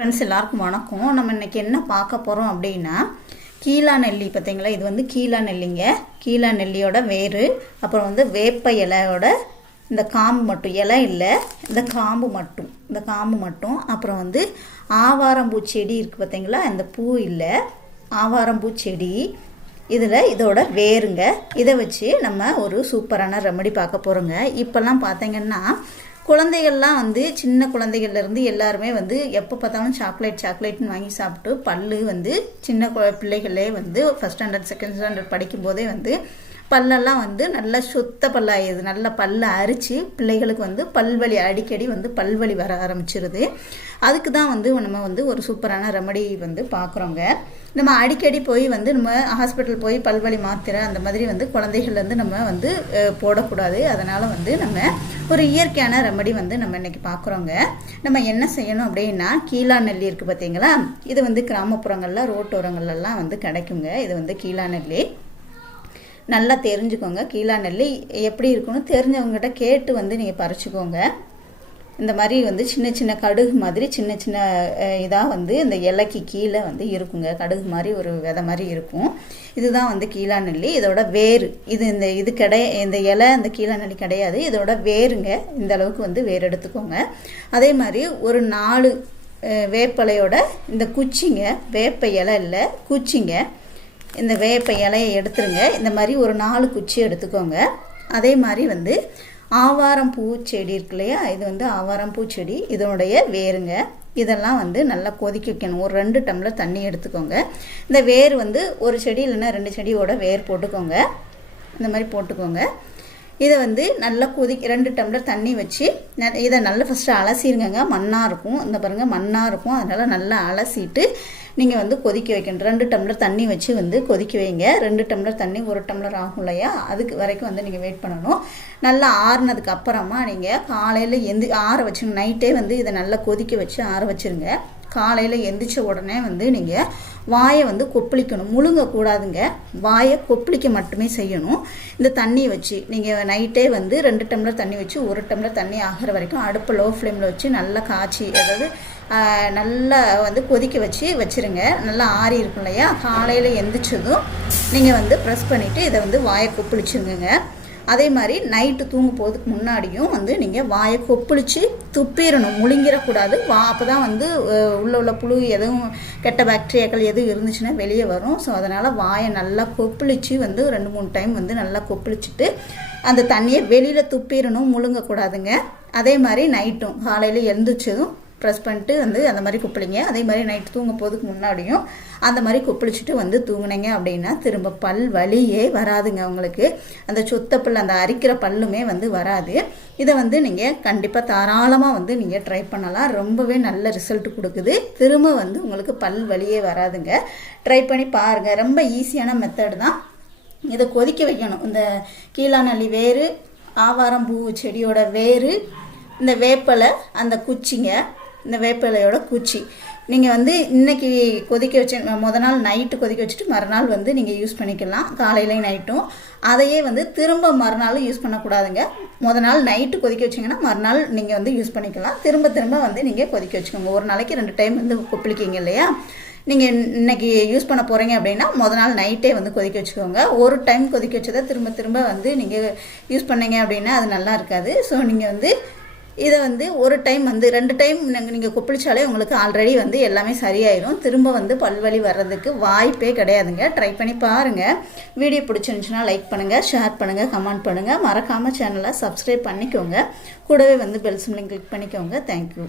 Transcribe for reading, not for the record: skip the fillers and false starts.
Friends எல்லாருக்கும் வணக்கம். நம்ம இன்றைக்கி என்ன பார்க்க போகிறோம் அப்படின்னா, கீழா நெல்லி பார்த்தீங்களா, இது வந்து கீழா நெல்லிங்க. கீழா நெல்லியோட வேறு, அப்புறம் வந்து வேப்ப இலையோட இந்த காம்பு மட்டும், இலை இல்லை, இந்த காம்பு மட்டும் அப்புறம் வந்து ஆவாரம்பூ செடி இருக்குது பார்த்தீங்களா, இந்த பூ இல்லை, ஆவாரம்பூ செடி இதோட வேருங்க. இதை வச்சு நம்ம ஒரு சூப்பரான ரெமடி பார்க்க போகிறோங்க. இப்போல்லாம் பார்த்தீங்கன்னா குழந்தைகள்லாம் வந்து சின்ன குழந்தைகள்லேருந்து எல்லாருமே வந்து எப்போ பார்த்தாலும் சாக்லேட்னு வாங்கி சாப்பிட்டு பல்லு வந்து சின்ன பிள்ளைகளே வந்து ஃபஸ்ட் ஸ்டாண்டர்ட் செகண்ட் ஸ்டாண்டர்ட் படிக்கும்போதே வந்து பல்லெல்லாம் வந்து நல்லா சுத்த பல்லாயிடுது. நல்லா பல்லை அரித்து பிள்ளைகளுக்கு வந்து பல்வலி, அடிக்கடி வந்து பல்வலி வர ஆரம்பிச்சிருது. அதுக்கு தான் வந்து நம்ம வந்து ஒரு சூப்பரான ரெமடி வந்து பார்க்குறோங்க. நம்ம அடிக்கடி போய் வந்து நம்ம ஹாஸ்பிட்டல் போய் பல்வலி மாத்திரை அந்த மாதிரி வந்து குழந்தைகள்லேருந்து நம்ம வந்து போடக்கூடாது. அதனால் வந்து நம்ம ஒரு இயற்கையான ரெமடி வந்து நம்ம இன்றைக்கி பார்க்குறோங்க. நம்ம என்ன செய்யணும் அப்படின்னா, கீழா நெல்லி இருக்குது பார்த்தீங்களா, இது வந்து கிராமப்புறங்களில் ரோட்டோரங்கள்லாம் வந்து கிடைக்குங்க. இது வந்து கீழா நெல்லி நல்லா தெரிஞ்சுக்கோங்க. கீழா நெல்லி எப்படி இருக்குன்னு தெரிஞ்சவங்ககிட்ட கேட்டு வந்து நீங்கள் பறிச்சுக்கோங்க. இந்த மாதிரி வந்து சின்ன சின்ன கடுகு மாதிரி சின்ன சின்ன இதாக வந்து இந்த இலைக்கு கீழே வந்து இருக்குங்க. கடுகு மாதிரி ஒரு விதை மாதிரி இருக்கும். இதுதான் வந்து கீழா நெல்லி. இதோட வேறு இந்த இலை இந்த கீழா நெல்லி கிடையாது, இதோட வேருங்க. இந்த அளவுக்கு வந்து வேர் எடுத்துக்கோங்க. அதே மாதிரி ஒரு 4 வேப்பலையோட இந்த குச்சிங்க, வேப்ப இலை இல்லை குச்சிங்க, இந்த வேப்ப இலையை எடுத்துருங்க. இந்த மாதிரி ஒரு 4 குச்சி எடுத்துக்கோங்க. அதே மாதிரி வந்து ஆவாரம் பூ செடி இருக்கு இல்லையா, இது வந்து ஆவாரம் பூ செடி, இதனுடைய வேருங்க. இதெல்லாம் வந்து நல்லா கொதிக்க வைக்கணும். ஒரு 2 டம்ளர் தண்ணி எடுத்துக்கோங்க. இந்த வேர் வந்து ஒரு செடி இல்லைன்னா 2 செடியோட வேர் போட்டுக்கோங்க. இந்த மாதிரி போட்டுக்கோங்க. இதை வந்து நல்லா 2 டம்ளர் தண்ணி வச்சு இதை நல்லா ஃபஸ்ட்டு அலசிடுங்க. மண்ணாக இருக்கும், இந்த பாருங்கள் மண்ணாக இருக்கும். அதனால் நல்லா அலசிட்டு நீங்கள் வந்து கொதிக்க வைக்கணும். 2 டம்ளர் தண்ணி வச்சு வந்து கொதிக்க வைங்க. 2 டம்ளர் தண்ணி 1 டம்ளர் ஆகும் இல்லையா, அதுக்கு வரைக்கும் வந்து நீங்கள் வெயிட் பண்ணணும். நல்லா ஆறுனதுக்கு அப்புறமா நீங்கள் காலையில் ஆற வச்சுங்க. நைட்டே வந்து இதை நல்லா கொதிக்க வச்சு ஆற வச்சுருங்க. காலையில் எந்திரிச்ச உடனே வந்து நீங்கள் வாயை வந்து கொப்பளிக்கணும், முழுங்கக்கூடாதுங்க. வாயை கொப்பளிக்க மட்டுமே செய்யணும். இந்த தண்ணி வச்சு நீங்கள் நைட்டே வந்து 2 டம்ளர் தண்ணி வச்சு 1 டம்ளர் தண்ணி ஆகிற வரைக்கும் அடுப்பு லோ ஃப்ளேமில் வச்சு நல்லா காய்ச்சி, அதாவது நல்லா வந்து கொதிக்க வச்சுருங்க. நல்லா ஆறி இருக்கும் இல்லையா, காலையில் எந்திரிச்சதும் நீங்கள் வந்து ப்ரெஸ் பண்ணிவிட்டு இதை வந்து வாயை கொப்பளிச்சுருங்க. அதே மாதிரி நைட்டு தூங்க போகிறதுக்கு முன்னாடியும் வந்து நீங்கள் வாயை கொப்பளித்து துப்பிடணும், முழுங்கிடக்கூடாது. அப்போ தான் வந்து உள்ள புழு எதுவும் கெட்ட பாக்டீரியாக்கள் எதுவும் இருந்துச்சுன்னா வெளியே வரும். ஸோ அதனால் வாயை நல்லா கொப்பளித்து வந்து 2-3 டைம் வந்து நல்லா கொப்பளிச்சுட்டு அந்த தண்ணியை வெளியில் துப்பிடணும், முழுங்கக்கூடாதுங்க. அதே மாதிரி நைட்டும் காலையில் எழுந்திரிச்சதும் ப்ரெஸ் பண்ணிட்டு வந்து அந்த மாதிரி கொப்பளிங்க. அதே மாதிரி நைட்டு தூங்க போகிறதுக்கு முன்னாடியும் அந்த மாதிரி கொப்பளிச்சுட்டு வந்து தூங்குனீங்க அப்படின்னா திரும்ப பல் வலியே வராதுங்க உங்களுக்கு. அந்த சொத்த பல், அந்த அரிக்கிற பல்லுமே வந்து வராது. இதை வந்து நீங்கள் கண்டிப்பாக தாராளமாக வந்து நீங்கள் ட்ரை பண்ணலாம். ரொம்பவே நல்ல ரிசல்ட் கொடுக்குது. திரும்ப வந்து உங்களுக்கு பல் வலியே வராதுங்க. ட்ரை பண்ணி பாருங்கள். ரொம்ப ஈஸியான மெத்தட் தான். இதை கொதிக்க வைக்கணும். இந்த கீழா நெல்லி வேறு, ஆவாரம் பூ செடியோட வேறு, இந்த வேப்பலை அந்த குச்சிங்க, இந்த வேப்பிலையோட குச்சி நீங்கள் வந்து இன்றைக்கி கொதிக்க வச்சு முதல் நாள் நைட்டு கொதிக்க வச்சுட்டு மறுநாள் வந்து நீங்கள் யூஸ் பண்ணிக்கலாம். காலையிலையும் நைட்டும். அதையே வந்து திரும்ப மறுநாளும் யூஸ் பண்ணக்கூடாதுங்க. முதல் நாள் நைட்டு கொதிக்க வச்சிங்கன்னா மறுநாள் நீங்கள் வந்து யூஸ் பண்ணிக்கலாம். திரும்ப வந்து நீங்கள் கொதிக்க வச்சுக்கோங்க. ஒரு நாளைக்கு 2 டைம் வந்து கொப்பளிக்கிங்க இல்லையா, நீங்கள் இன்றைக்கி யூஸ் பண்ண போகிறீங்க அப்படின்னா முதல் நாள் நைட்டே வந்து கொதிக்க வச்சுக்கோங்க. ஒரு டைம் கொதிக்க வச்சதை திரும்ப வந்து நீங்கள் யூஸ் பண்ணீங்க அப்படின்னா அது நல்லா இருக்காது. ஸோ நீங்கள் வந்து இதை வந்து ஒரு டைம் வந்து 2 டைம் நீங்கள் கொப்பளிச்சாலே உங்களுக்கு ஆல்ரெடி வந்து எல்லாமே சரியாயிடும். திரும்ப வந்து பல்வலி வர்றதுக்கு வாய்ப்பே கிடையாதுங்க. ட்ரை பண்ணி பாருங்கள். வீடியோ பிடிச்சிருந்துச்சுன்னா லைக் பண்ணுங்கள், ஷேர் பண்ணுங்கள், கமெண்ட் பண்ணுங்கள். மறக்காமல் சேனலை சப்ஸ்கிரைப் பண்ணிக்கோங்க. கூடவே வந்து பெல் சிம்லையும் கிளிக் பண்ணிக்கோங்க. தேங்க்யூ.